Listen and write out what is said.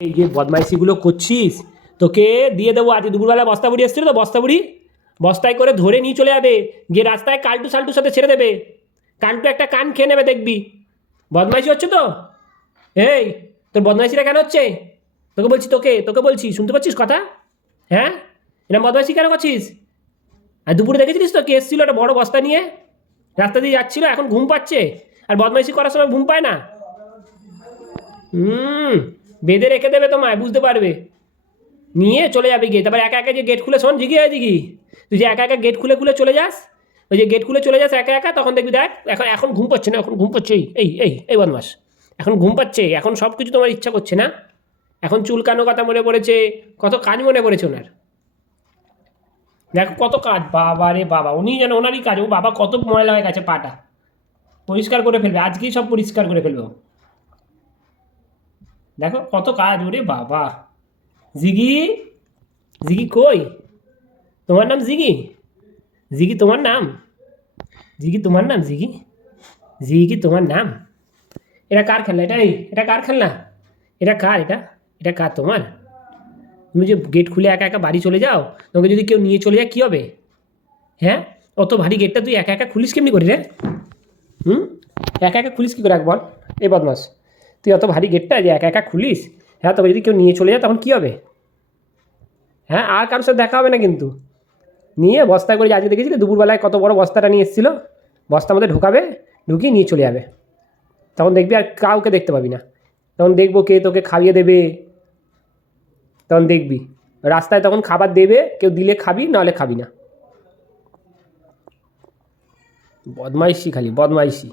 এই যে বদমাইশিগুলো করছিস তোকে দিয়ে দেবো। আজ দুপুরবেলা বস্তা বুড়ি এসেছিল তো, বস্তা বুড়ি বস্তায় করে ধরে নিয়ে চলে যাবে, গিয়ে রাস্তায় কালটু সাল্টুর সাথে ছেড়ে দেবে। কালটু একটা কান খেয়ে নেবে দেখবি। বদমাইশি হচ্ছে তো? এই, তোর বদমাইশিটা কেন হচ্ছে? তোকে বলছি, তোকে বলছি, শুনতে পাচ্ছিস কথা? হ্যাঁ, এরকম বদমাইশি কেন করছিস? আর দুপুরে দেখেছিলিস তো কে এসেছিল একটা বড় বস্তা নিয়ে, রাস্তা দিয়ে যাচ্ছিল, এখন ঘুম পাচ্ছে। আর বদমাইশি করার সময় ঘুম পায় না। হুম, বেঁধে রেখে দেবে তোমায়, বুঝতে পারবে। নিয়ে চলে যাবে গিয়ে, তারপর একা একা যে গেট খুলে, শোন জিগি হয় জিগি, তুই যে একা একা গেট খুলে খুলে চলে যাস, ওই যে গেট খুলে চলে যাস একা একা, তখন দেখবি দেখ এখন এখন ঘুম পাচ্ছে না, এখন ঘুম পাচ্ছে। এই বদমাস, এখন ঘুম পাচ্ছে, এখন সব কিছু তোমার ইচ্ছা করছে না। এখন চুলকানো কথা মনে পড়েছে, কত কাজ মনে পড়েছে ওনার। দেখো কত কাজ, বাবা রে বাবা, উনি যেন ওনারই কাজ। ও বাবা, কত ময়লা হয়ে গেছে পাটা, পরিষ্কার করে ফেলবে আজকেই, সব পরিষ্কার করে ফেলবে ও। দেখো কত কাজ, ওরে বাবা। জিগি, জিগি কই? তোমার নাম জিগি? জিগি তোমার নাম? জিগি তোমার নাম? জিগি, জিগি কি তোমার নাম? এটা কার খেলনা? এটা কার খেলনা? এটা কার? এটা কার তোমার? তুমি যে গেট খুলে একা একা বাড়ি চলে যাও, তোমাকে যদি কেউ নিয়ে চলে যায় কী হবে? হ্যাঁ, অত ভারী গেটটা তুই একা একা খুলিস কেমনি করি রে? হুম, একা একা খুলিস কী করে এক বল? এই বদমাস, তুই অত ভারী গেটটা যে একা একা খুলিস, হ্যাঁ, তোকে যদি কেউ নিয়ে চলে যায় তখন কী হবে? হ্যাঁ, আর কারোর সাথে দেখা হবে না কিন্তু। নিয়ে বস্তা করে, আজকে দেখেছিলি দুপুরবেলায় কত বড় বস্তাটা নিয়ে এসেছিলো, বস্তার মধ্যে ঢোকাবে, ঢুকিয়ে নিয়ে চলে যাবে। তখন দেখবি আর কাউকে দেখতে পাবি না। তখন দেখবো কে তোকে খাইয়ে দেবে, তখন দেখবি রাস্তায় তখন খাবার দেবে, কেউ দিলে খাবি, নাহলে খাবি না। বদমাইশি, খালি বদমাইশি।